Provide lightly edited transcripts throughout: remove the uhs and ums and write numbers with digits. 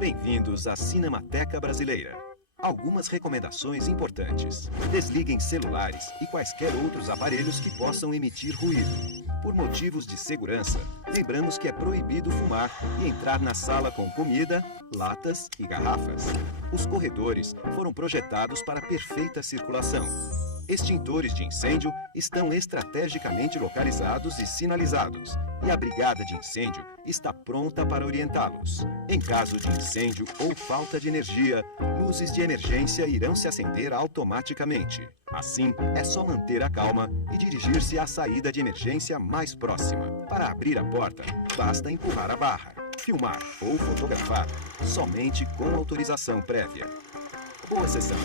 Bem-vindos à Cinemateca Brasileira. Algumas recomendações importantes. Desliguem celulares e quaisquer outros aparelhos que possam emitir ruído. Por motivos de segurança, lembramos que é proibido fumar e entrar na sala com comida, latas e garrafas. Os corredores foram projetados para perfeita circulação. Extintores de incêndio estão estrategicamente localizados e sinalizados, e a brigada de incêndio está pronta para orientá-los. Em caso de incêndio ou falta de energia, luzes de emergência irão se acender automaticamente. Assim, é só manter a calma e dirigir-se à saída de emergência mais próxima. Para abrir a porta, basta empurrar a barra. Filmar ou fotografar somente com autorização prévia. Boa sessão!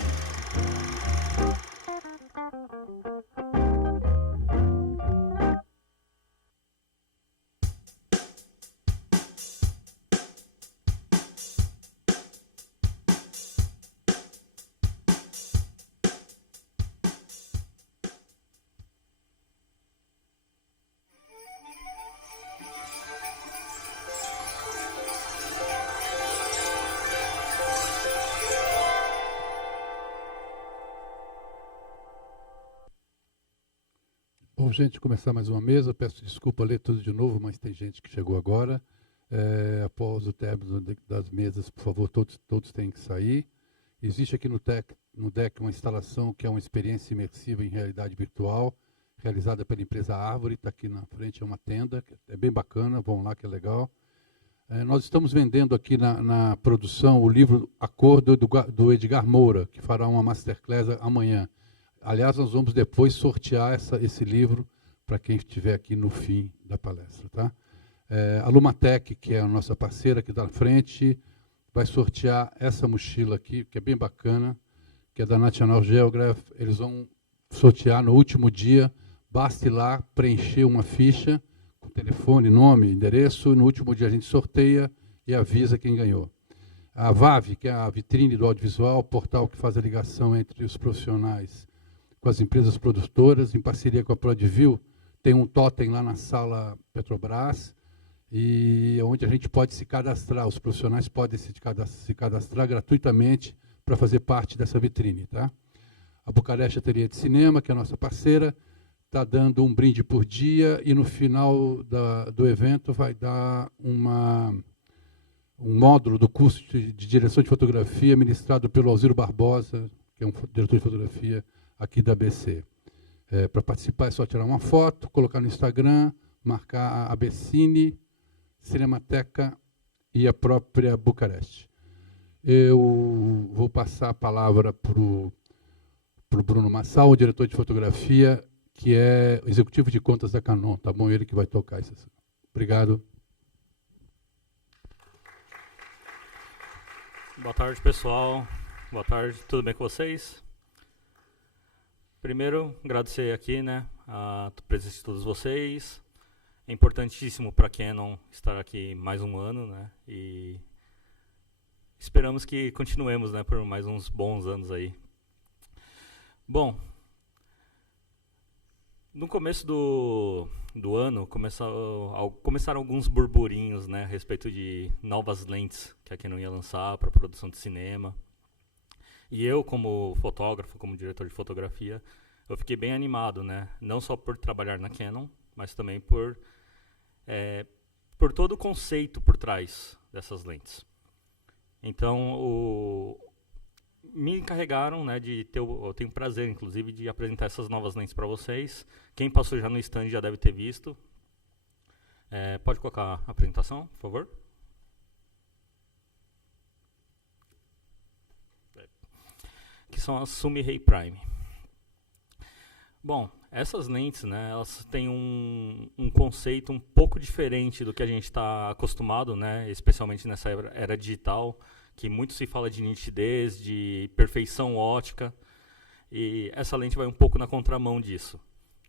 Bom, gente, começar mais uma mesa. Peço desculpa ler tudo de novo, mas tem gente que chegou agora. Após o término das mesas, por favor, todos têm que sair. Existe aqui no deck uma instalação que é uma experiência imersiva em realidade virtual, realizada pela empresa Árvore. Está aqui na frente, é uma tenda, é bem bacana, vão lá que é legal. Nós estamos vendendo aqui na produção o livro Acordo do Edgar Moura, que fará uma masterclass amanhã. Aliás, nós vamos depois sortear esse livro para quem estiver aqui no fim da palestra. Tá? A Lumatec, que é a nossa parceira aqui da frente, vai sortear essa mochila aqui, que é bem bacana, que é da National Geographic. Eles vão sortear no último dia, basta ir lá preencher uma ficha com telefone, nome, endereço, e no último dia a gente sorteia e avisa quem ganhou. A VAV, que é a vitrine do audiovisual, portal que faz a ligação entre os profissionais com as empresas produtoras, em parceria com a Prodview, tem um totem lá na sala Petrobras, e onde a gente pode se cadastrar, os profissionais podem se cadastrar gratuitamente para fazer parte dessa vitrine. Tá? A Bucareste Ateliê de Cinema, que é a nossa parceira, está dando um brinde por dia, e no final do evento vai dar um módulo do curso de direção de fotografia ministrado pelo Alziro Barbosa, que é um diretor de fotografia aqui da ABC. Para participar é só tirar uma foto, colocar no Instagram, marcar a ABCine, Cinemateca e a própria Bucareste. Eu vou passar a palavra para o Bruno Massal, o diretor de fotografia, que é executivo de contas da Canon. Tá bom? Ele que vai tocar isso. Obrigado. Boa tarde, pessoal. Boa tarde, tudo bem com vocês? Primeiro, agradecer aqui, né, a presença de todos vocês. É importantíssimo para a Canon estar aqui mais um ano, né, e esperamos que continuemos, né, por mais uns bons anos aí. Bom, no começo do ano começaram alguns burburinhos, né, a respeito de novas lentes que a Canon ia lançar para produção de cinema. E eu, como fotógrafo, como diretor de fotografia, eu fiquei bem animado, né? Não só por trabalhar na Canon, mas também por todo o conceito por trás dessas lentes. Então, me encarregaram, né, eu tenho o prazer, inclusive, de apresentar essas novas lentes para vocês. Quem passou já no stand já deve ter visto. Pode colocar a apresentação, por favor? Que são as Sumire Prime. Bom, essas lentes, né, elas têm um conceito um pouco diferente do que a gente está acostumado, né, especialmente nessa era digital, que muito se fala de nitidez, de perfeição ótica, e essa lente vai um pouco na contramão disso.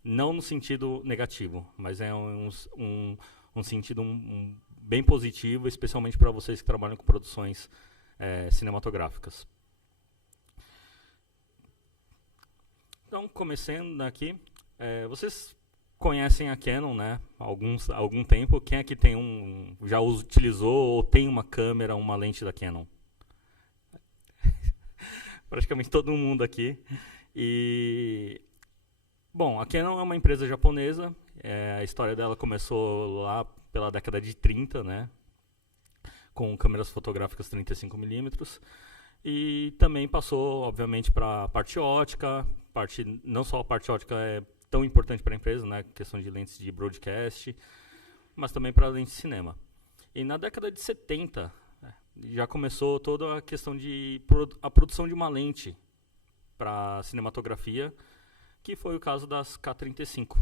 Não no sentido negativo, mas é um sentido bem positivo, especialmente para vocês que trabalham com produções cinematográficas. Então, começando aqui, vocês conhecem a Canon, né, há algum tempo. Quem aqui já utilizou ou tem uma câmera, uma lente da Canon? Praticamente todo mundo aqui. E, bom, a Canon é uma empresa japonesa. A história dela começou lá pela década de 30, né, com câmeras fotográficas 35mm. E também passou, obviamente, para a parte ótica. Não só a parte ótica é tão importante para a empresa, né, questão de lentes de broadcast, mas também para lentes de cinema. E na década de 70, já começou toda a questão de a produção de uma lente para cinematografia, que foi o caso das K35.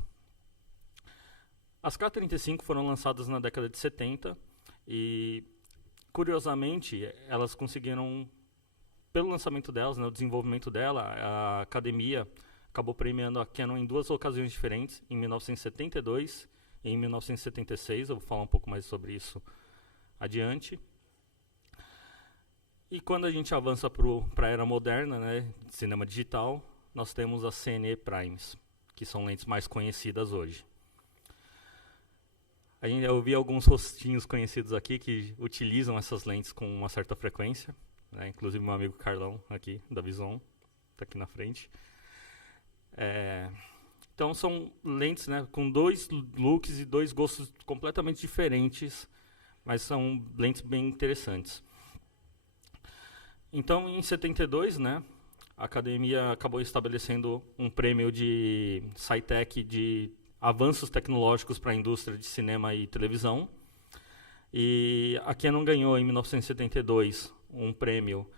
As K35 foram lançadas na década de 70 e, curiosamente, elas conseguiram, pelo lançamento delas, né, o desenvolvimento dela, a academia acabou premiando a Canon em 2 ocasiões diferentes, em 1972 e em 1976. Eu vou falar um pouco mais sobre isso adiante. E quando a gente avança para a era moderna, né, cinema digital, nós temos as CNE Primes, que são lentes mais conhecidas hoje. Eu vi alguns rostinhos conhecidos aqui que utilizam essas lentes com uma certa frequência, né, inclusive meu amigo Carlão, aqui, da Vison, está aqui na frente. Então são lentes, né, com 2 looks e 2 gostos completamente diferentes, mas são lentes bem interessantes. Então, em 72, né, a academia acabou estabelecendo um prêmio de SciTech, de avanços tecnológicos para a indústria de cinema e televisão. E a Canon ganhou, em 1972, um prêmio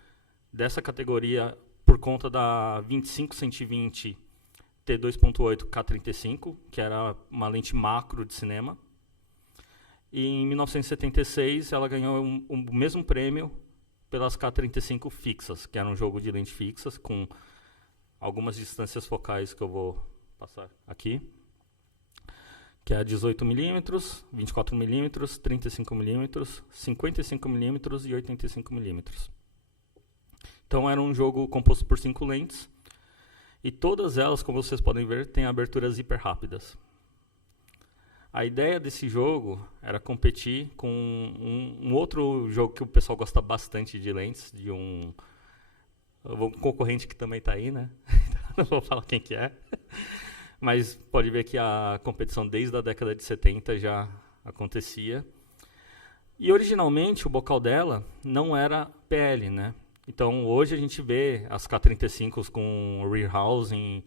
dessa categoria por conta da 25-120 T2.8 K35, que era uma lente macro de cinema. E em 1976 ela ganhou o mesmo prêmio pelas K35 fixas, que era um jogo de lente fixas com algumas distâncias focais que eu vou passar aqui, que é 18mm, 24mm, 35mm, 55mm e 85mm. Então era um jogo composto por 5 lentes. E todas elas, como vocês podem ver, têm aberturas hiper rápidas. A ideia desse jogo era competir com um outro jogo que o pessoal gosta bastante de lentes, de um concorrente que também está aí, né? Não vou falar quem que é. Mas pode ver que a competição desde a década de 70 já acontecia. E originalmente o bocal dela não era PL, né? Então, hoje a gente vê as K35 com rear housing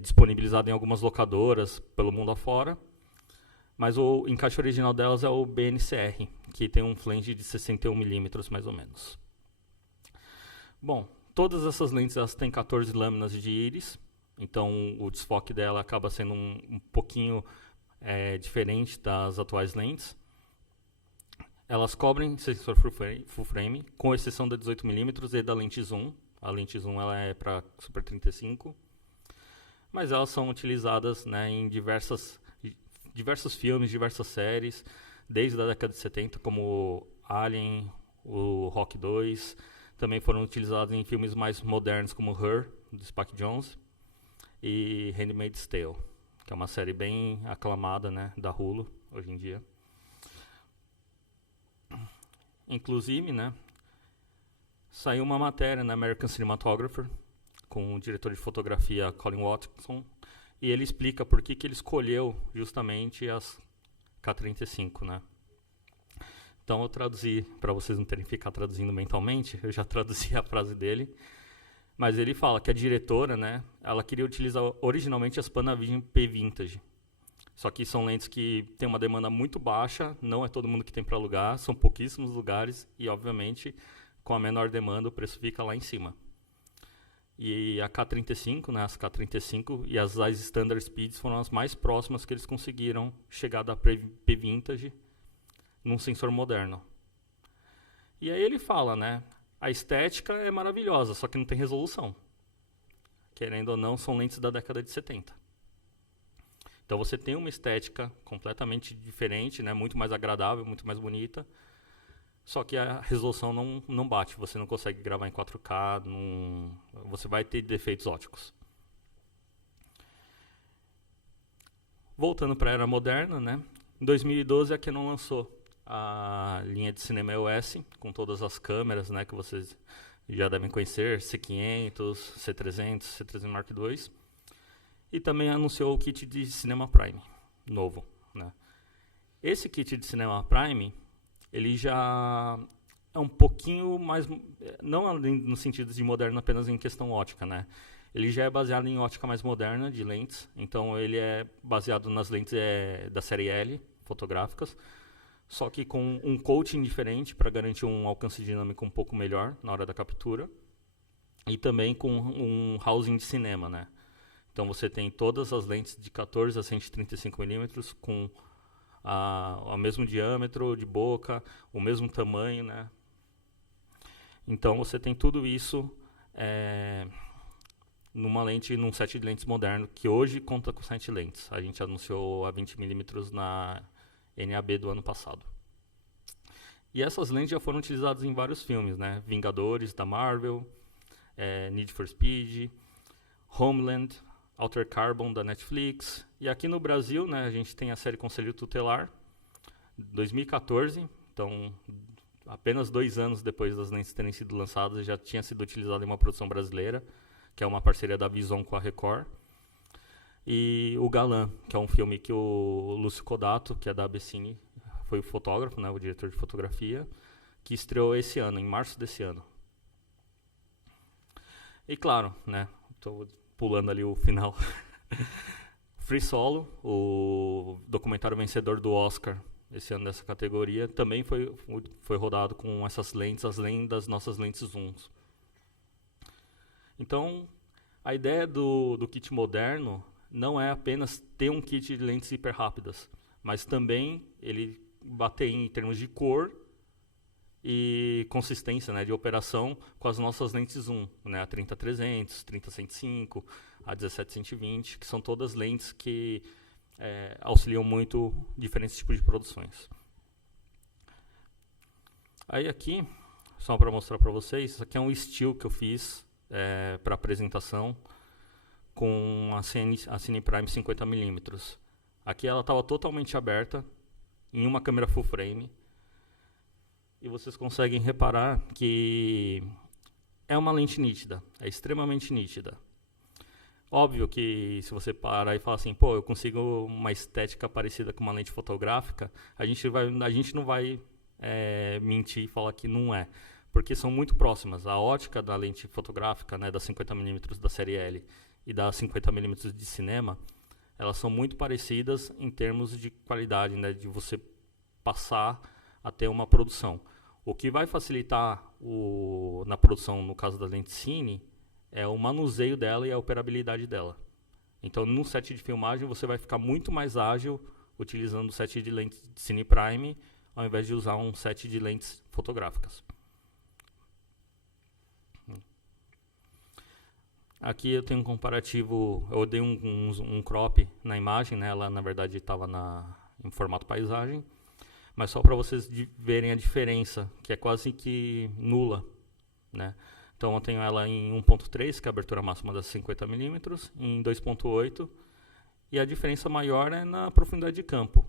disponibilizado em algumas locadoras pelo mundo afora, mas o encaixe original delas é o BNCR, que tem um flange de 61mm mais ou menos. Bom, todas essas lentes elas têm 14 lâminas de íris, então o desfoque dela acaba sendo um pouquinho diferente das atuais lentes. Elas cobrem sensor full frame, com exceção da 18mm e da lente zoom. A lente zoom ela é para Super 35. Mas elas são utilizadas, né, em diversos filmes, diversas séries, desde a década de 70, como Alien, o Rock 2. Também foram utilizadas em filmes mais modernos, como Her, do Spike Jonze, e Handmaid's Tale, que é uma série bem aclamada, né, da Hulu, hoje em dia. Inclusive, né, saiu uma matéria na American Cinematographer com o diretor de fotografia Colin Watson, e ele explica por que ele escolheu justamente as K35, né? Então eu traduzi, para vocês não terem que ficar traduzindo mentalmente, eu já traduzi a frase dele, mas ele fala que a diretora, né, ela queria utilizar originalmente as Panavision P Vintage. Só que são lentes que têm uma demanda muito baixa, não é todo mundo que tem para alugar, são pouquíssimos lugares e, obviamente, com a menor demanda o preço fica lá em cima. E a K35, né, as K35 e as Zeiss Standard Speeds foram as mais próximas que eles conseguiram chegar da P Vintage num sensor moderno. E aí ele fala, né, a estética é maravilhosa, só que não tem resolução. Querendo ou não, são lentes da década de 70. Então você tem uma estética completamente diferente, né, muito mais agradável, muito mais bonita, só que a resolução não bate, você não consegue gravar em 4K, você vai ter defeitos óticos. Voltando para a era moderna, né? Em 2012 a Canon lançou a linha de cinema EOS, com todas as câmeras, né, que vocês já devem conhecer, C500, C300, C300 Mark II. E também anunciou o kit de Cinema Prime, novo, né? Esse kit de Cinema Prime, ele já é um pouquinho mais, não no sentido de moderno apenas em questão ótica, né? Ele já é baseado em ótica mais moderna de lentes, então ele é baseado nas lentes da série L, fotográficas, só que com um coating diferente para garantir um alcance dinâmico um pouco melhor na hora da captura, e também com um housing de cinema, né? Então você tem todas as lentes de 14 a 135 mm com o mesmo diâmetro de boca, o mesmo tamanho, né? Então você tem tudo isso num set de lentes moderno, que hoje conta com 7 lentes. A gente anunciou a 20 mm na NAB do ano passado. E essas lentes já foram utilizadas em vários filmes, né? Vingadores, da Marvel, Need for Speed, Homeland, Altered Carbon, da Netflix. E aqui no Brasil, né, a gente tem a série Conselho Tutelar, 2014, então apenas 2 anos depois das lentes terem sido lançadas, já tinha sido utilizada em uma produção brasileira, que é uma parceria da Vison com a Record. E O Galã, que é um filme que o Lúcio Codato, que é da Abessini, foi o fotógrafo, né, o diretor de fotografia, que estreou esse ano, em março desse ano. E claro, né, estou pulando ali o final. Free Solo, o documentário vencedor do Oscar esse ano dessa categoria, também foi rodado com essas lentes, além das nossas lentes zooms. Então, a ideia do kit moderno não é apenas ter um kit de lentes hiper rápidas, mas também ele bater em termos de cor e consistência, né, de operação com as nossas lentes zoom, né, a 30-300, 30-105, a 17-120, que são todas lentes que auxiliam muito diferentes tipos de produções. Aí aqui, só para mostrar para vocês, isso aqui é um still que eu fiz para apresentação com a Cine Prime 50mm. Aqui ela estava totalmente aberta, em uma câmera full frame, e vocês conseguem reparar que é uma lente nítida, é extremamente nítida. Óbvio que se você parar e falar assim, pô, eu consigo uma estética parecida com uma lente fotográfica, a gente não vai mentir e falar que não é, porque são muito próximas. A ótica da lente fotográfica, né, da 50mm da série L e da 50mm de cinema, elas são muito parecidas em termos de qualidade, né, de você passar a ter uma produção. O que vai facilitar na produção, no caso da lente Cine, é o manuseio dela e a operabilidade dela. Então, no set de filmagem, você vai ficar muito mais ágil utilizando o set de lentes de Cine Prime, ao invés de usar um set de lentes fotográficas. Aqui eu tenho um comparativo, eu dei um crop na imagem, né? Ela na verdade estava em formato paisagem, mas só para vocês verem a diferença, que é quase que nula, né? Então eu tenho ela em 1.3, que é a abertura máxima das 50mm, em 2.8, e a diferença maior é na profundidade de campo.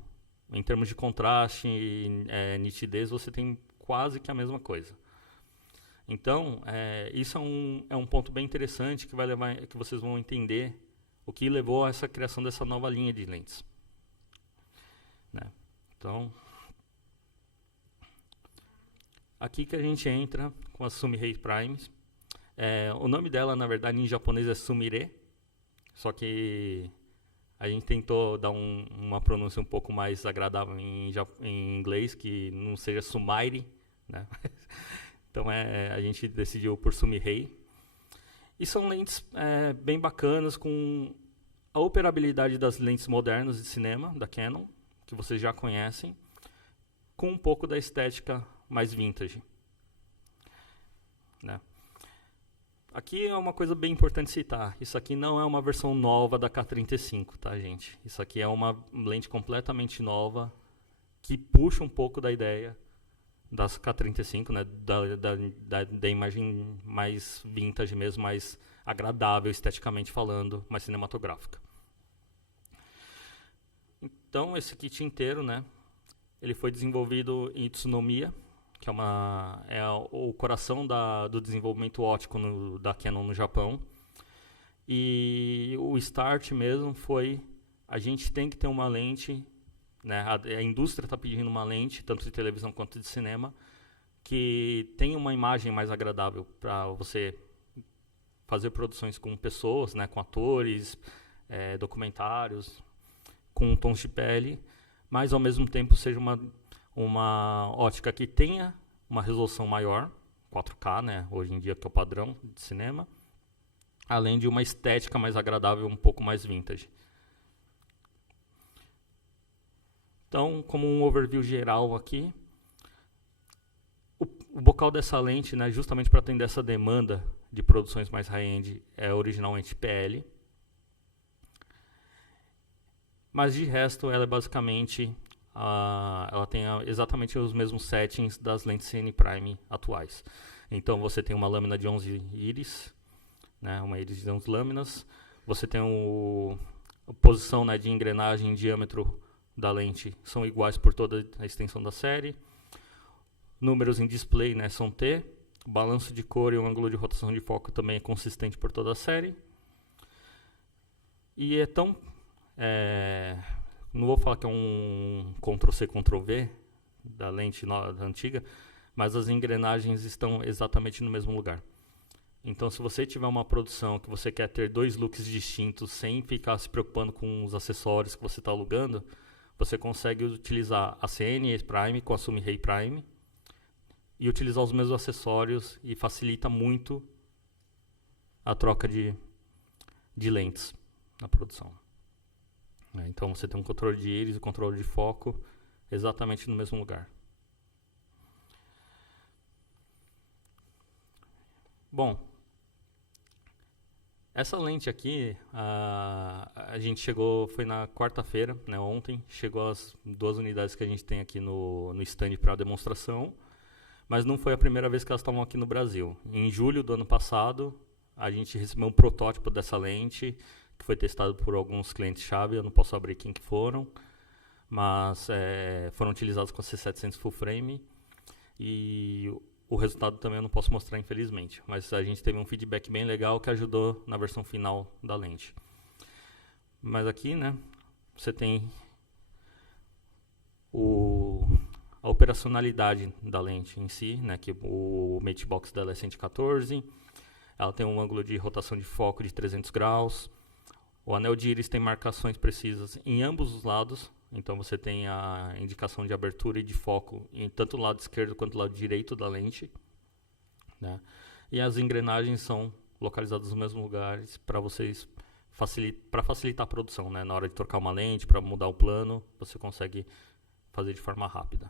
Em termos de contraste e nitidez, você tem quase que a mesma coisa. Então, isso é um ponto bem interessante que vai levar, que vocês vão entender o que levou a essa criação dessa nova linha de lentes, né? Então, aqui que a gente entra com as Sumire Primes. O nome dela, na verdade, em japonês é Sumire, só que a gente tentou dar uma pronúncia um pouco mais agradável em inglês, que não seja Sumire, né? Então a gente decidiu por Sumire. E são lentes bem bacanas, com a operabilidade das lentes modernas de cinema, da Canon, que vocês já conhecem, com um pouco da estética mais vintage, né? Aqui é uma coisa bem importante citar. Isso aqui não é uma versão nova da K35, tá, gente? Isso aqui é uma lente completamente nova, que puxa um pouco da ideia das K35, né? Da imagem mais vintage mesmo, mais agradável esteticamente falando, mais cinematográfica. Então, esse kit inteiro, né, ele foi desenvolvido em Utsunomiya, que é o coração do desenvolvimento óptico da Canon no Japão. E o start mesmo foi, a gente tem que ter uma lente, né, a indústria está pedindo uma lente, tanto de televisão quanto de cinema, que tenha uma imagem mais agradável para você fazer produções com pessoas, né, com atores, documentários, com tons de pele, mas ao mesmo tempo seja uma ótica que tenha uma resolução maior, 4K, né, hoje em dia que é o padrão de cinema, além de uma estética mais agradável, um pouco mais vintage. Então, como um overview geral aqui, o bocal dessa lente, né, justamente para atender essa demanda de produções mais high-end, é originalmente PL. Mas de resto, ela é basicamente, ela tem exatamente os mesmos settings das lentes CN Prime atuais. Então você tem uma lâmina de 11 íris, né, uma íris de 11 lâminas. Você tem a posição, né, de engrenagem e diâmetro da lente são iguais por toda a extensão da série. Números em display, né, são T. O balanço de cor e o ângulo de rotação de foco também é consistente por toda a série. E é tão... não vou falar que é um Ctrl-C, Ctrl-V da lente antiga, mas as engrenagens estão exatamente no mesmo lugar. Então, se você tiver uma produção que você quer ter 2 looks distintos sem ficar se preocupando com os acessórios que você está alugando, você consegue utilizar a CN Prime com a Sumihei Prime e utilizar os mesmos acessórios, e facilita muito a troca de lentes na produção. Então você tem um controle de íris e um controle de foco exatamente no mesmo lugar. Bom, essa lente aqui, a gente chegou, foi na quarta-feira, né, ontem, chegou as 2 unidades que a gente tem aqui no stand para demonstração, mas não foi a primeira vez que elas estavam aqui no Brasil. Em julho do ano passado, a gente recebeu um protótipo dessa lente, que foi testado por alguns clientes-chave, eu não posso abrir quem que foram, mas foram utilizados com a C700 full frame, e o resultado também eu não posso mostrar, infelizmente, mas a gente teve um feedback bem legal que ajudou na versão final da lente. Mas aqui, né, você tem a operacionalidade da lente em si, né, que o matebox dela é 114, ela tem um ângulo de rotação de foco de 300 graus, o anel de íris tem marcações precisas em ambos os lados, então você tem a indicação de abertura e de foco em tanto o lado esquerdo quanto o lado direito da lente, né? E as engrenagens são localizadas nos mesmos lugares para vocês facilitar a produção, né? Na hora de trocar uma lente, para mudar o plano, você consegue fazer de forma rápida.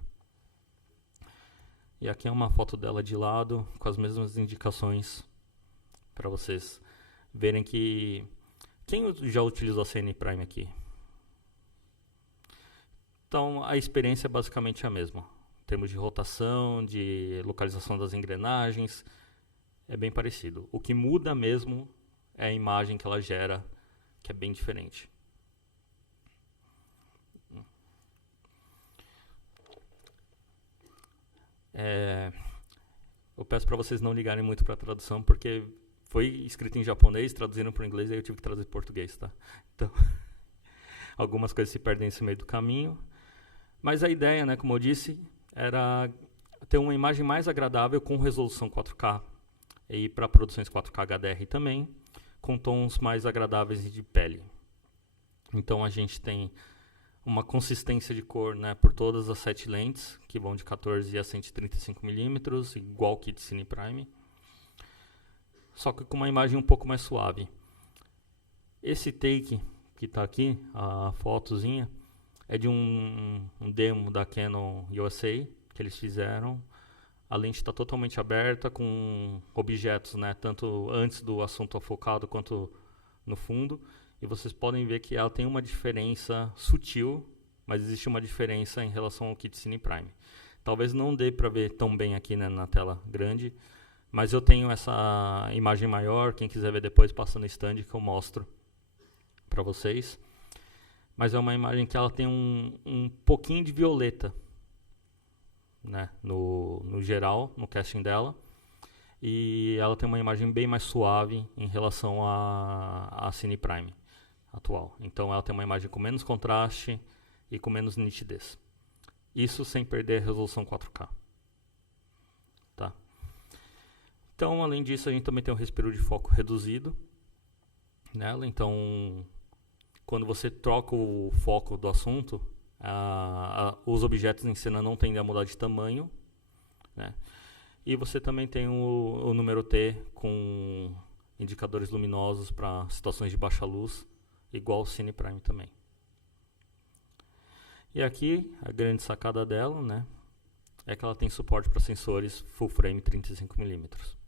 E aqui é uma foto dela de lado, com as mesmas indicações, para vocês verem que... Quem já utilizou a CN Prime aqui? Então, a experiência é basicamente a mesma. Em termos de rotação, de localização das engrenagens, é bem parecido. O que muda mesmo é a imagem que ela gera, que é bem diferente. Eu peço para vocês não ligarem muito para a tradução, porque foi escrito em japonês, traduziram para o inglês, e aí eu tive que traduzir para português, tá? Então, algumas coisas se perdem nesse meio do caminho. Mas a ideia, né, como eu disse, era ter uma imagem mais agradável com resolução 4K e para produções 4K HDR também, com tons mais agradáveis de pele. Então a gente tem uma consistência de cor, né, por todas as 7 lentes, que vão de 14 a 135 mm, igual que de Cine Prime, só que com uma imagem um pouco mais suave. Esse take que está aqui, a fotozinha, é de um demo da Canon USA que eles fizeram. A lente está totalmente aberta com objetos, né, tanto antes do assunto focado quanto no fundo. E vocês podem ver que ela tem uma diferença sutil, mas existe uma diferença em relação ao kit Cine Prime. Talvez não dê para ver tão bem aqui, né, na tela grande, mas eu tenho essa imagem maior. Quem quiser ver depois, passa no stand que eu mostro para vocês. mas é uma imagem que ela tem um pouquinho de violeta, né, no geral, no casting dela. E ela tem uma imagem bem mais suave em relação à Cine Prime atual. Então ela tem uma imagem com menos contraste e com menos nitidez. Isso sem perder a resolução 4K. Tá? Então, além disso, a gente também tem um respiro de foco reduzido nela. Então, quando você troca o foco do assunto, os objetos em cena não tendem a mudar de tamanho, né? E você também tem o número T com indicadores luminosos para situações de baixa luz, igual o Cine Prime também. E aqui, a grande sacada dela, né, é que ela tem suporte para sensores full frame 35mm.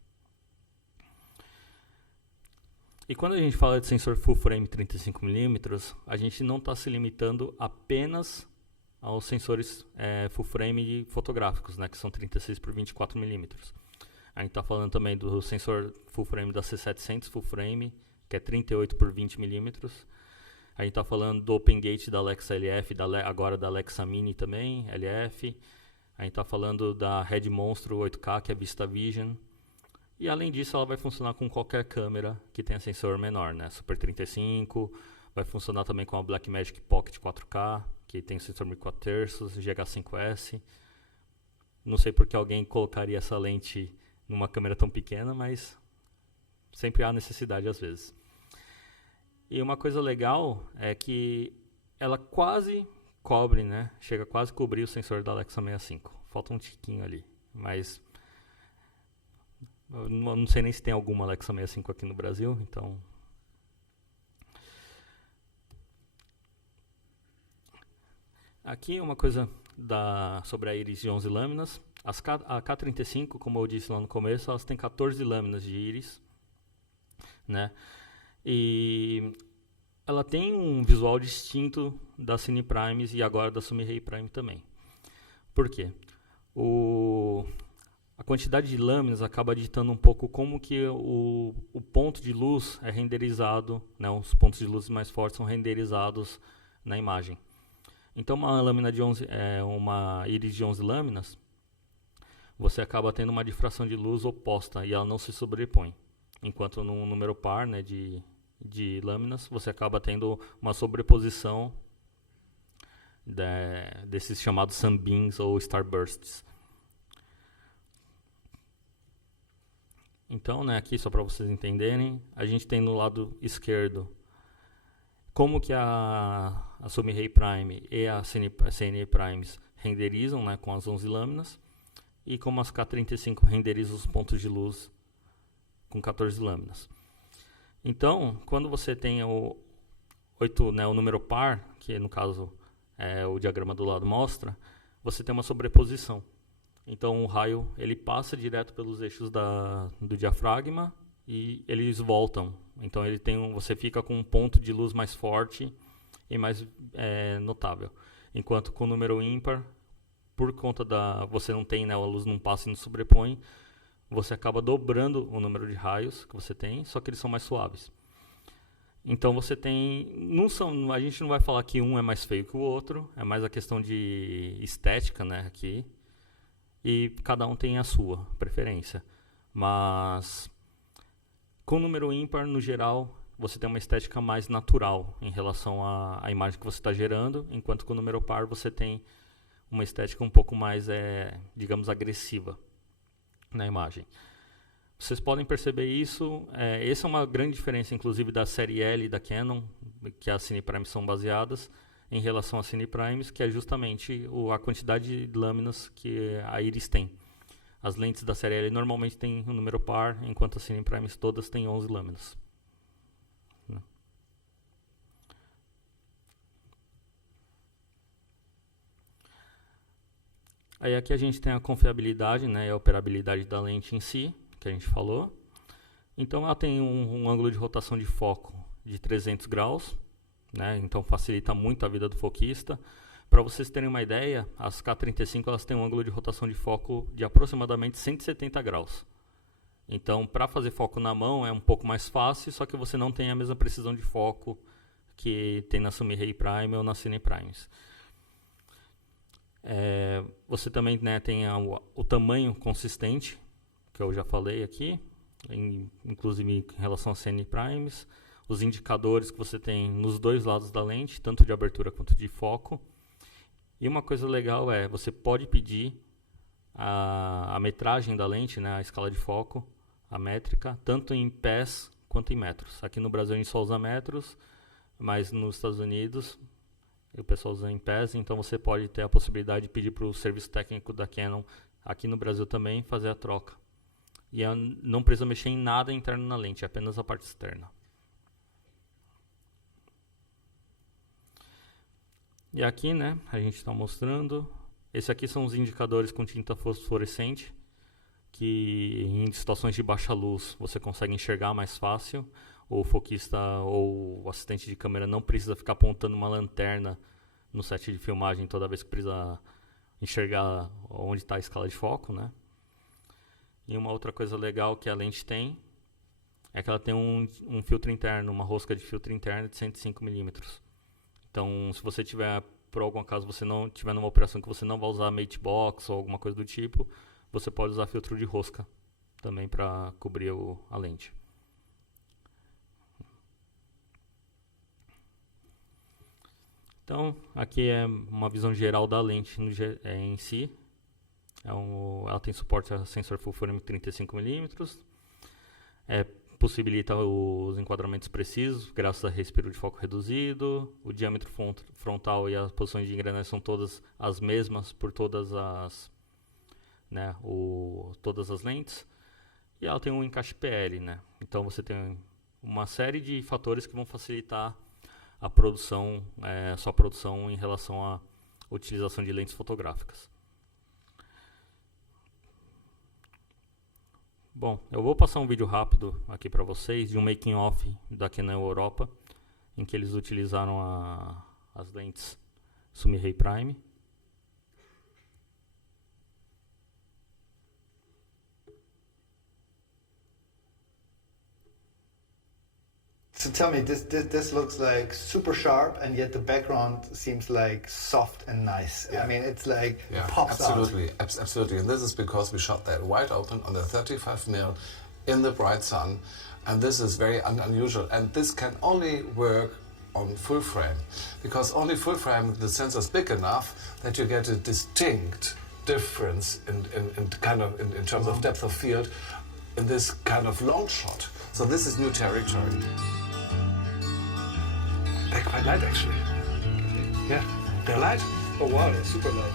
E quando a gente fala de sensor full frame 35mm, a gente não está se limitando apenas aos sensores full frame fotográficos, né, que são 36 por 24mm. A gente está falando também do sensor full frame da C700 full frame, que é 38 por 20mm. A gente está falando do OpenGate da Alexa LF, agora da Alexa Mini também, LF. A gente está falando da Red Monstro 8K, que é VistaVision. E além disso, ela vai funcionar com qualquer câmera que tenha sensor menor, né? Super 35, vai funcionar também com a Blackmagic Pocket 4K, que tem sensor 1/4, GH5S. Não sei porque alguém colocaria essa lente numa câmera tão pequena, mas sempre há necessidade às vezes. E uma coisa legal é que ela quase cobre, né? Chega a quase cobrir o sensor da Alexa 65. Falta um tiquinho ali, mas eu não sei nem se tem alguma Alexa 65 aqui no Brasil, então... Aqui uma coisa sobre a íris de 11 lâminas. A K35, como eu disse lá no começo, elas têm 14 lâminas de íris, né? E ela tem um visual distinto da Cine Primes e agora da Sumire Prime também. Por quê? A quantidade de lâminas acaba ditando um pouco como que o ponto de luz é renderizado, né? Os pontos de luz mais fortes são renderizados na imagem. Então, uma íris de 11 lâminas, você acaba tendo uma difração de luz oposta e ela não se sobrepõe. Enquanto num número par, né, de lâminas, você acaba tendo uma sobreposição desses chamados sunbeams ou starbursts. Então, né, aqui só para vocês entenderem, a gente tem no lado esquerdo como que a Sumire Prime e a CNE Primes renderizam, né, com as 11 lâminas, e como as K35 renderizam os pontos de luz com 14 lâminas. Então, quando você tem o número par, que no caso o diagrama do lado mostra, você tem uma sobreposição. Então o raio ele passa direto pelos eixos do diafragma e eles voltam. Então você fica com um ponto de luz mais forte e mais notável. Enquanto com o número ímpar, por conta você não tem, né, a luz não passa e não sobrepõe, você acaba dobrando o número de raios que você tem, só que eles são mais suaves. Então você tem, a gente não vai falar que um é mais feio que o outro, é mais a questão de estética, né, aqui. E cada um tem a sua preferência. Mas com o número ímpar, no geral, você tem uma estética mais natural em relação à imagem que você está gerando, enquanto com o número par você tem uma estética um pouco mais, digamos, agressiva na imagem. Vocês podem perceber isso. Essa é uma grande diferença, inclusive, da série L e da Canon, que as Cine Primes são baseadas, em relação às Cine Primes, que é justamente a quantidade de lâminas que a íris tem. As lentes da série L normalmente têm um número par, enquanto as Cine Primes todas têm 11 lâminas. Aí aqui a gente tem a confiabilidade, né, e a operabilidade da lente em si, que a gente falou. Então ela tem um ângulo de rotação de foco de 300 graus, né, então facilita muito a vida do foquista. Para vocês terem uma ideia, as K35 elas têm um ângulo de rotação de foco de aproximadamente 170 graus. Então, para fazer foco na mão é um pouco mais fácil, só que você não tem a mesma precisão de foco que tem na Sumihei Prime ou na Cine Primes. Você também, né, tem o tamanho consistente, que eu já falei aqui, inclusive em relação a Cine Primes, os indicadores que você tem nos dois lados da lente, tanto de abertura quanto de foco. E uma coisa legal você pode pedir a metragem da lente, né, a escala de foco, a métrica, tanto em pés quanto em metros. Aqui no Brasil a gente só usa metros, mas nos Estados Unidos o pessoal usa em pés, então você pode ter a possibilidade de pedir para o serviço técnico da Canon, aqui no Brasil também, fazer a troca. E não precisa mexer em nada interno na lente, é apenas a parte externa. E aqui, né, a gente está mostrando, esse aqui são os indicadores com tinta fosforescente, que em situações de baixa luz você consegue enxergar mais fácil. O foquista ou o assistente de câmera não precisa ficar apontando uma lanterna no set de filmagem toda vez que precisa enxergar onde está a escala de foco, né? E uma outra coisa legal que a lente tem é que ela tem um filtro interno, uma rosca de filtro interno de 105 mm. Então, se você tiver, por algum acaso, você não tiver numa operação que você não vai usar mate box ou alguma coisa do tipo, você pode usar filtro de rosca também para cobrir a lente. Então, aqui é uma visão geral da lente em si. Ela tem suporte a sensor full frame 35 mm. Possibilita os enquadramentos precisos, graças a respiro de foco reduzido. O diâmetro frontal e as posições de engrenagem são todas as mesmas por todas as lentes. E ela tem um encaixe PL, né? Então você tem uma série de fatores que vão facilitar a produção, sua produção em relação à utilização de lentes fotográficas. Bom, eu vou passar um vídeo rápido aqui para vocês de um making off da Canon Europa, em que eles utilizaram as lentes Sumihei Prime. So tell me, this looks like super sharp, and yet the background seems like soft and nice. Yeah. I mean, it's like pops absolutely, out. Absolutely. And this is because we shot that wide open on the 35mm in the bright sun, and this is very unusual. And this can only work on full frame, because only full frame the sensor is big enough that you get a distinct difference in terms of depth of field in this kind of long shot. So this is new territory. They're quite light, actually. Yeah, they're light. Oh wow, they're super light.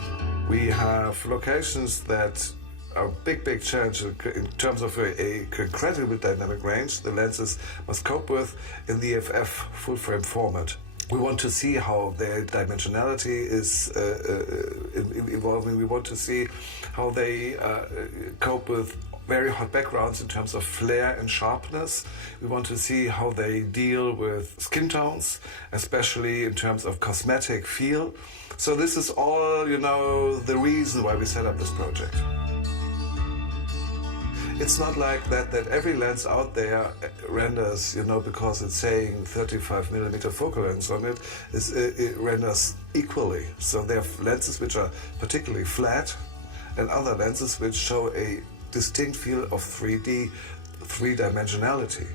We have locations that are big change in terms of a incredible dynamic range the lenses must cope with in the FF full frame format. We want to see how their dimensionality is evolving. We want to see how they cope with very hot backgrounds in terms of flare and sharpness. We want to see how they deal with skin tones, especially in terms of cosmetic feel. So this is all, the reason why we set up this project. It's not like that every lens out there renders, because it's saying 35mm focal length on it, it renders equally. So there are lenses which are particularly flat and other lenses which show a distinct feel of 3D, three-dimensionality.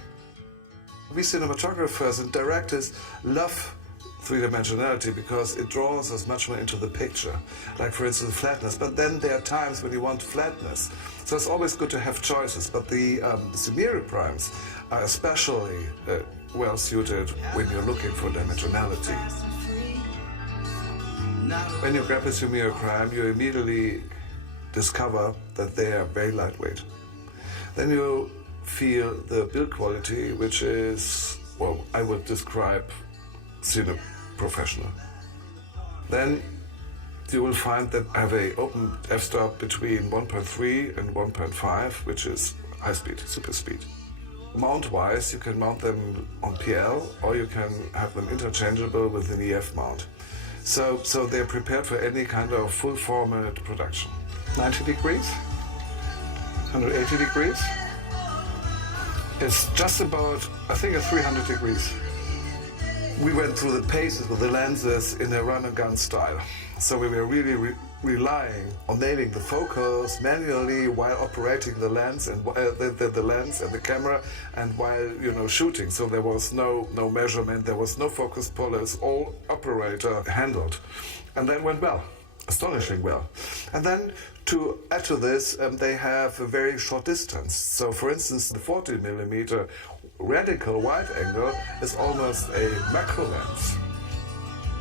We cinematographers and directors love three-dimensionality because it draws us much more into the picture, like for instance flatness, but then there are times when you want flatness. So it's always good to have choices, but the Sumihei primes are especially well suited when you're looking for dimensionality. When you grab a Sumihei prime, you immediately discover that they are very lightweight. Then you feel the build quality, which is, well, I would describe cine professional. Then you will find that I have a open f-stop between 1.3 and 1.5, which is high speed, super speed. Mount-wise, you can mount them on PL, or you can have them interchangeable with an EF mount. So they're prepared for any kind of full format production. 90 degrees, 180 degrees. It's just about, I think it's 300 degrees. we went through the paces with the lenses in a run-and-gun style. So we were really relying on nailing the focus manually while operating the lens and the lens and the camera, and while shooting. So there was no measurement, there was no focus pull. It was all operator handled, and that went well, astonishingly well. And then to add to this, they have a very short distance. So for instance, the 40mm radical wide angle is almost a macro lens.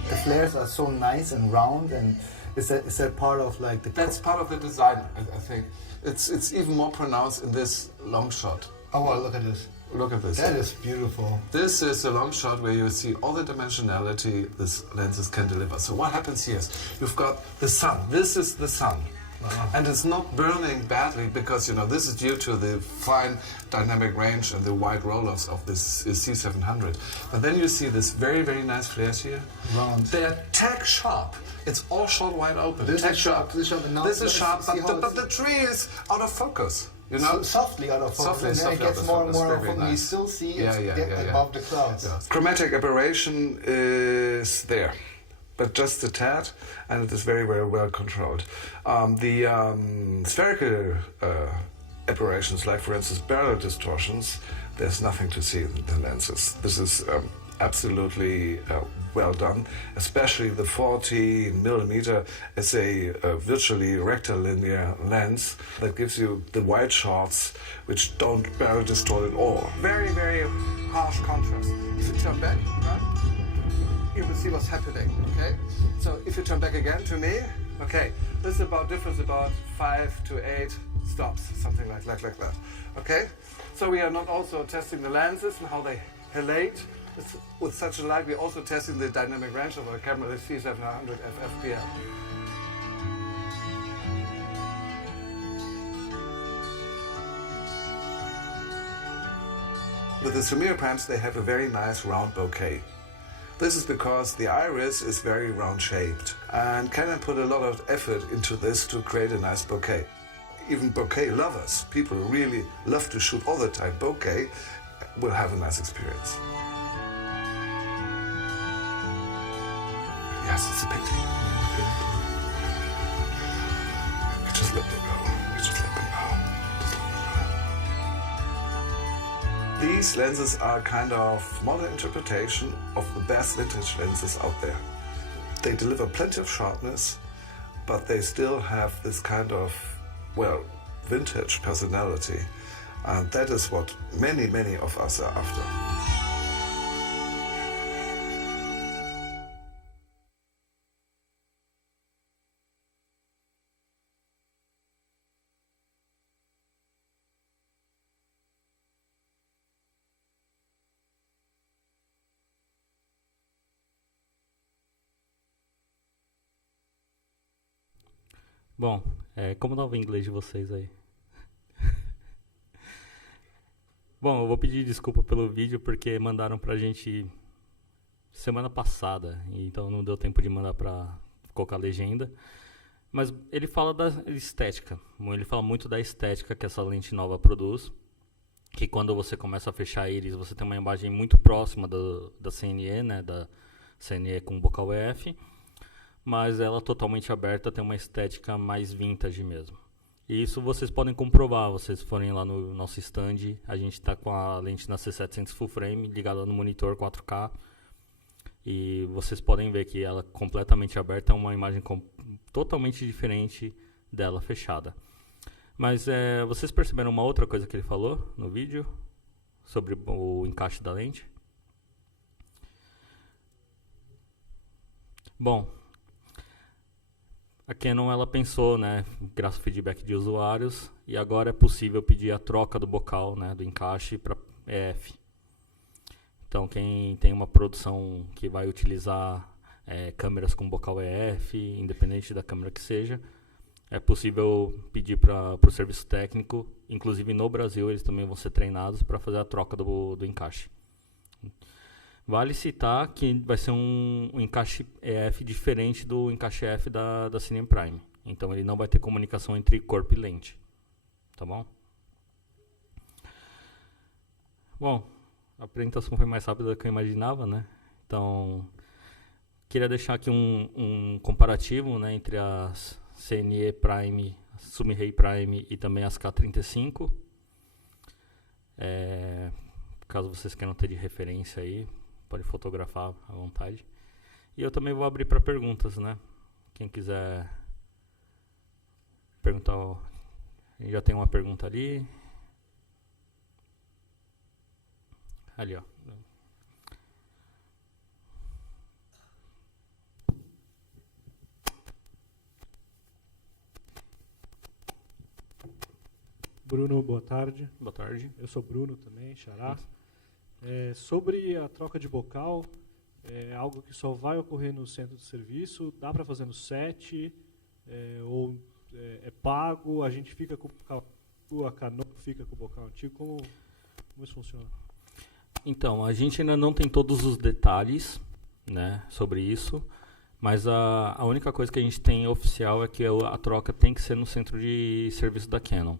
The flares are so nice and round, and is that part of like the... That's part of the design, I think. It's even more pronounced in this long shot. Oh, well, look at this. Look at this. That is beautiful. This is a long shot where you see all the dimensionality these lenses can deliver. So what happens here is you've got the sun. This is the sun. And it's not burning badly because, this is due to the fine dynamic range and the wide roll-offs of this C700. But then you see this very, very nice flares here. Round. They're tack sharp. It's all shot wide open. This tack is sharp. This is sharp, but the tree is out of focus. So softly out of focus, and then it gets more and more focus. Nice. You still see it above the clouds. Yeah. Chromatic aberration is there, but just a tad, and it is very, very well controlled. The spherical aberrations, like for instance barrel distortions, there's nothing to see in the lenses. This is absolutely well done, especially the 40mm is a virtually rectilinear lens that gives you the wide shots which don't barrel distort at all. Very, very harsh contrast. If you turn back, right, you will see what's happening, okay? So if you turn back again to me, okay, this is about difference about 5 to 8 stops, something like that, okay? So we are not also testing the lenses and how they halate. With such a light, we're also testing the dynamic range of our camera, the C700 FFPL. With the Sumire primes, they have a very nice round bokeh. This is because the iris is very round shaped, and Canon put a lot of effort into this to create a nice bokeh. Even bokeh lovers, people who really love to shoot all the time bokeh, will have a nice experience. Yes, it's a pity. We just let them go. These lenses are kind of modern interpretation of the best vintage lenses out there. They deliver plenty of sharpness, but they still have this kind of, vintage personality. And that is what many, many of us are after. Bom, como estava o inglês de vocês aí? Bom, eu vou pedir desculpa pelo vídeo porque mandaram pra gente semana passada, então não deu tempo de mandar pra colocar a legenda. Mas ele fala da estética, ele fala muito da estética que essa lente nova produz, que quando você começa a fechar a íris, você tem uma imagem muito próxima da CNE, né, da CNE com Bocal EF, mas ela totalmente aberta, tem uma estética mais vintage mesmo. E isso vocês podem comprovar, vocês forem lá no nosso stand, a gente está com a lente na C700 Full Frame ligada no monitor 4K, e vocês podem ver que ela completamente aberta é uma imagem totalmente diferente dela fechada. Mas vocês perceberam uma outra coisa que ele falou no vídeo sobre o encaixe da lente? Bom, a Canon ela pensou, né, graças ao feedback de usuários, e agora é possível pedir a troca do bocal, né, do encaixe para EF. Então quem tem uma produção que vai utilizar câmeras com bocal EF, independente da câmera que seja, é possível pedir para o serviço técnico, inclusive no Brasil eles também vão ser treinados para fazer a troca do encaixe. Vale citar que vai ser um encaixe EF diferente do encaixe EF da Cine Prime. Então ele não vai ter comunicação entre corpo e lente. Tá bom? Bom, a apresentação foi mais rápida do que eu imaginava, né? Então, queria deixar aqui um comparativo, né, entre as CNE Prime, Sumihei Prime e também as K35. Caso vocês queiram ter de referência aí, pode fotografar à vontade. E eu também vou abrir para perguntas, né? Quem quiser perguntar, já tem uma pergunta ali. Ali, ó. Bruno, boa tarde. Boa tarde. Eu sou Bruno também, Xará. Sobre a troca de bocal, é algo que só vai ocorrer no centro de serviço, dá para fazer no set, ou é pago, a gente fica com a canoa, fica com o bocal antigo, como isso funciona? Então, a gente ainda não tem todos os detalhes, né, sobre isso, mas a única coisa que a gente tem oficial é que a troca tem que ser no centro de serviço da Canon,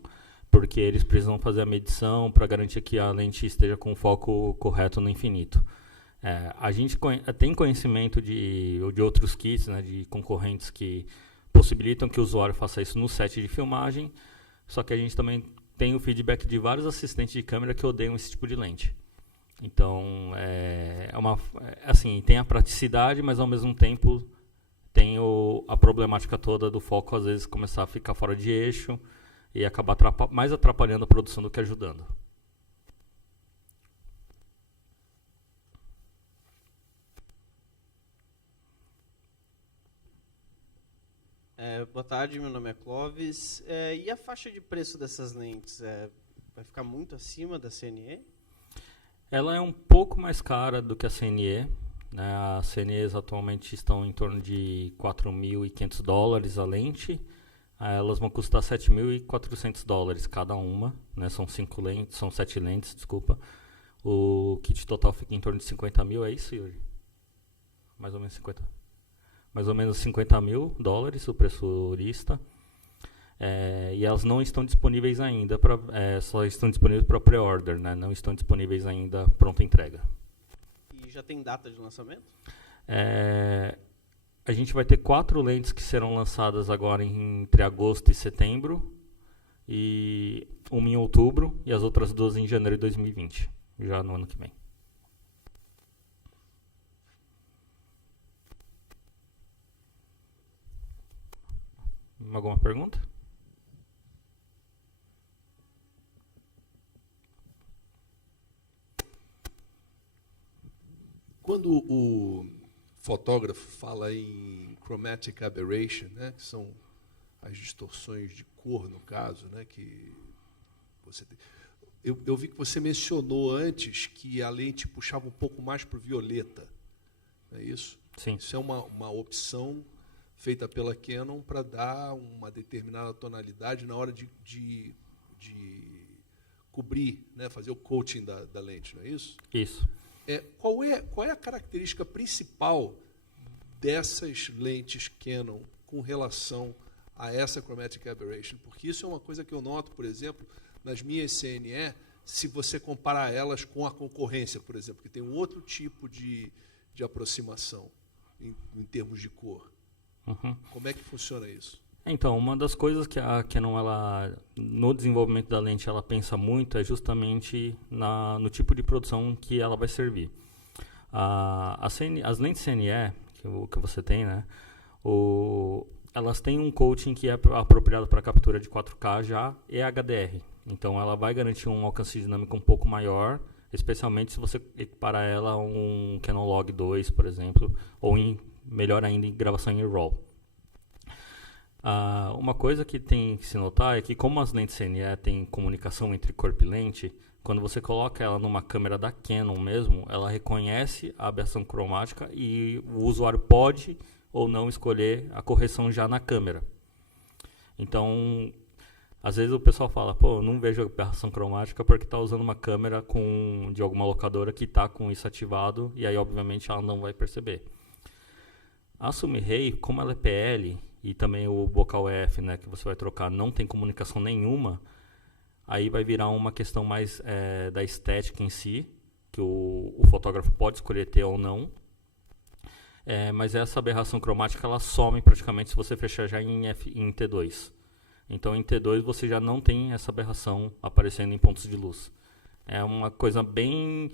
porque eles precisam fazer a medição para garantir que a lente esteja com o foco correto no infinito. A gente tem conhecimento de outros kits, né, de concorrentes que possibilitam que o usuário faça isso no set de filmagem, só que a gente também tem o feedback de vários assistentes de câmera que odeiam esse tipo de lente. Então, assim, tem a praticidade, mas ao mesmo tempo tem a problemática toda do foco às vezes começar a ficar fora de eixo e acabar mais atrapalhando a produção do que ajudando. Boa tarde, meu nome é Clóvis. E a faixa de preço dessas lentes? Vai ficar muito acima da CNE? Ela é um pouco mais cara do que a CNE. Né? As CNEs atualmente estão em torno de $4.500 a lente. Elas vão custar $7.400 cada uma. Né? São 7 lentes, desculpa. O kit total fica em torno de 50 mil, é isso, Yuri? Mais ou menos 50. Mais ou menos $50.000 o preço lista. E elas não estão disponíveis ainda, só estão disponíveis para pré-order, né? Não estão disponíveis ainda pronta entrega. E já tem data de lançamento? A gente vai ter 4 lentes que serão lançadas agora entre agosto e setembro, e uma em outubro, e as outras 2 em janeiro de 2020, já no ano que vem. Alguma pergunta? Quando o fotógrafo fala em chromatic aberration, né, que são as distorções de cor, no caso, né, que você tem. Eu vi que você mencionou antes que a lente puxava um pouco mais para o violeta, não é isso? Sim. Isso é uma opção feita pela Canon para dar uma determinada tonalidade na hora de cobrir, né, fazer o coating da lente, não é isso? Isso. Qual é a característica principal dessas lentes Canon com relação a essa chromatic aberration? Porque isso é uma coisa que eu noto, por exemplo, nas minhas CNE, se você comparar elas com a concorrência, por exemplo, que tem um outro tipo de aproximação em termos de cor. Uhum. Como é que funciona isso? Então, uma das coisas que a Canon, no desenvolvimento da lente, ela pensa muito é justamente no tipo de produção que ela vai servir. As lentes CNE, que você tem, né, elas têm um coating que é apropriado para captura de 4K já e HDR. Então, ela vai garantir um alcance dinâmico um pouco maior, especialmente se você equiparar ela a um Canon Log 2, por exemplo, ou melhor ainda, em gravação em RAW. Uma coisa que tem que se notar é que, como as lentes CNE têm comunicação entre corpo e lente, quando você coloca ela numa câmera da Canon mesmo, ela reconhece a aberração cromática e o usuário pode ou não escolher a correção já na câmera. Então, às vezes o pessoal fala, pô, eu não vejo aberração cromática porque está usando uma câmera de alguma locadora que está com isso ativado, e aí obviamente ela não vai perceber. A Sumihei, como ela é PL, e também o bocal F, né, que você vai trocar, não tem comunicação nenhuma, aí vai virar uma questão mais da estética em si, que o fotógrafo pode escolher ter ou não, mas essa aberração cromática ela some praticamente se você fechar já em T2. Então em T2 você já não tem essa aberração aparecendo em pontos de luz. É uma coisa bem...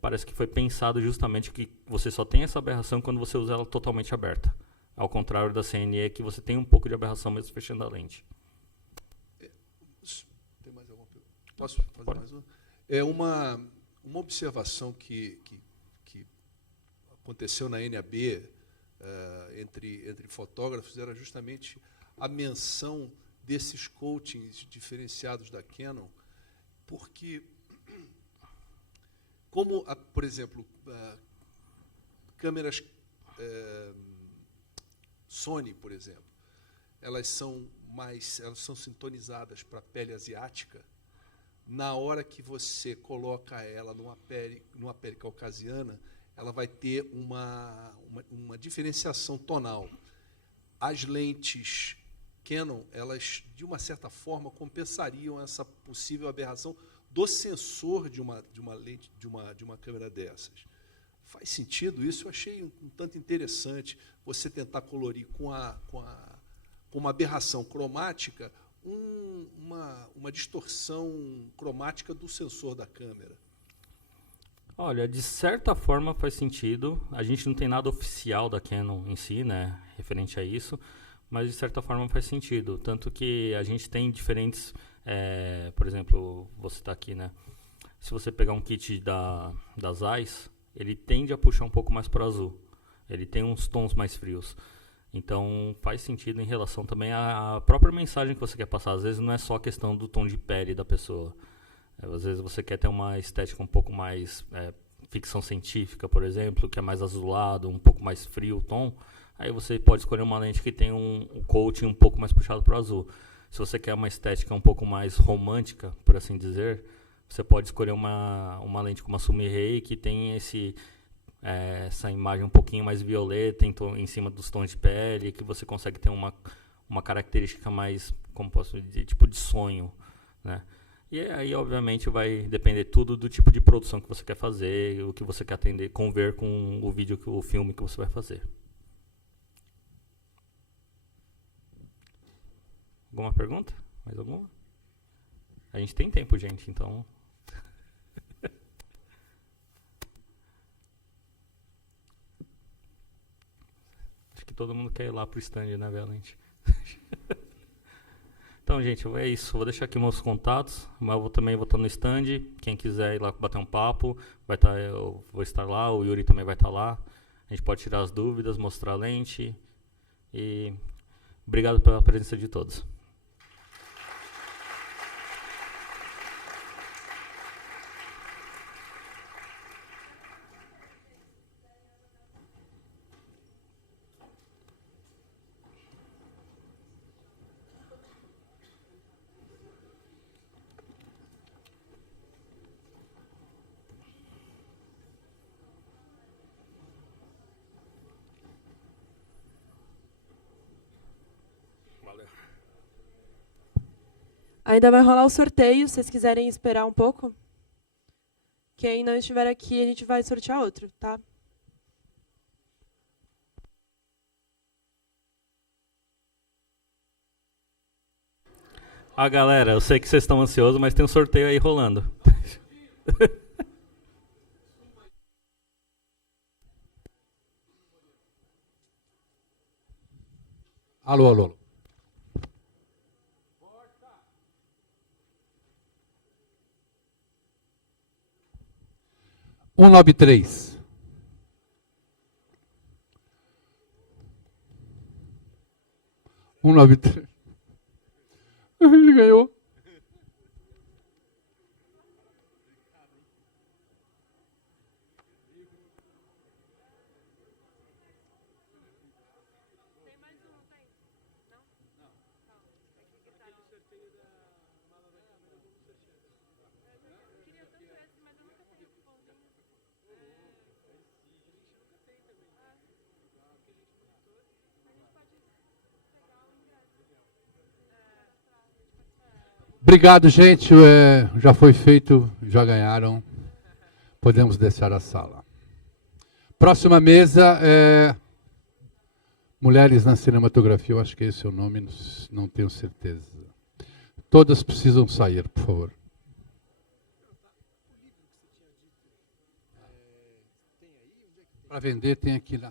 parece que foi pensado justamente que você só tem essa aberração quando você usa ela totalmente aberta. Ao contrário da CNE, que você tem um pouco de aberração mesmo fechando a lente. Tem mais alguma pergunta? Posso fazer mais uma? É uma observação que aconteceu na NAB entre fotógrafos era justamente a menção desses coatings diferenciados da Canon, porque, como, por exemplo, câmeras Sony, por exemplo, elas são sintonizadas para a pele asiática. Na hora que você coloca ela numa pele caucasiana, ela vai ter uma diferenciação tonal. As lentes Canon, elas, de uma certa forma, compensariam essa possível aberração do sensor de uma lente, de uma câmera dessas. Faz sentido isso? Eu achei um tanto interessante você tentar colorir com uma aberração cromática uma distorção cromática do sensor da câmera. Olha, de certa forma faz sentido. A gente não tem nada oficial da Canon em si, né, referente a isso, mas de certa forma faz sentido. Tanto que a gente tem diferentes, por exemplo, você está aqui, né? Se você pegar um kit das Zeiss, ele tende a puxar um pouco mais para o azul. Ele tem uns tons mais frios. Então faz sentido em relação também à própria mensagem que você quer passar. Às vezes não é só a questão do tom de pele da pessoa. Às vezes você quer ter uma estética um pouco mais ficção científica, por exemplo, que é mais azulado, um pouco mais frio o tom. Aí você pode escolher uma lente que tem um coating um pouco mais puxado para o azul. Se você quer uma estética um pouco mais romântica, por assim dizer, você pode escolher uma lente como a Sumire, que tem essa imagem um pouquinho mais violeta em cima dos tons de pele, que você consegue ter uma característica mais, como posso dizer, tipo de sonho, né? E aí, obviamente, vai depender tudo do tipo de produção que você quer fazer, o que você quer conver com o filme que você vai fazer. Alguma pergunta? Mais alguma? A gente tem tempo, gente, então... Acho que todo mundo quer ir lá pro stand, né, Valente? Então, gente, é isso. Vou deixar aqui meus contatos, mas eu também vou estar no stand. Quem quiser ir lá bater um papo, eu vou estar lá, o Yuri também vai estar lá. A gente pode tirar as dúvidas, mostrar a lente. E obrigado pela presença de todos. Ainda vai rolar o sorteio, se vocês quiserem esperar um pouco. Quem não estiver aqui, a gente vai sortear outro, tá? Galera, eu sei que vocês estão ansiosos, mas tem um sorteio aí rolando. Alô, alô. Um 193. Ele ganhou. Obrigado, gente. Já foi feito, já ganharam. Podemos deixar a sala. Próxima mesa é Mulheres na Cinematografia, eu acho que esse é o nome, não tenho certeza. Todas precisam sair, por favor. Para vender tem aqui na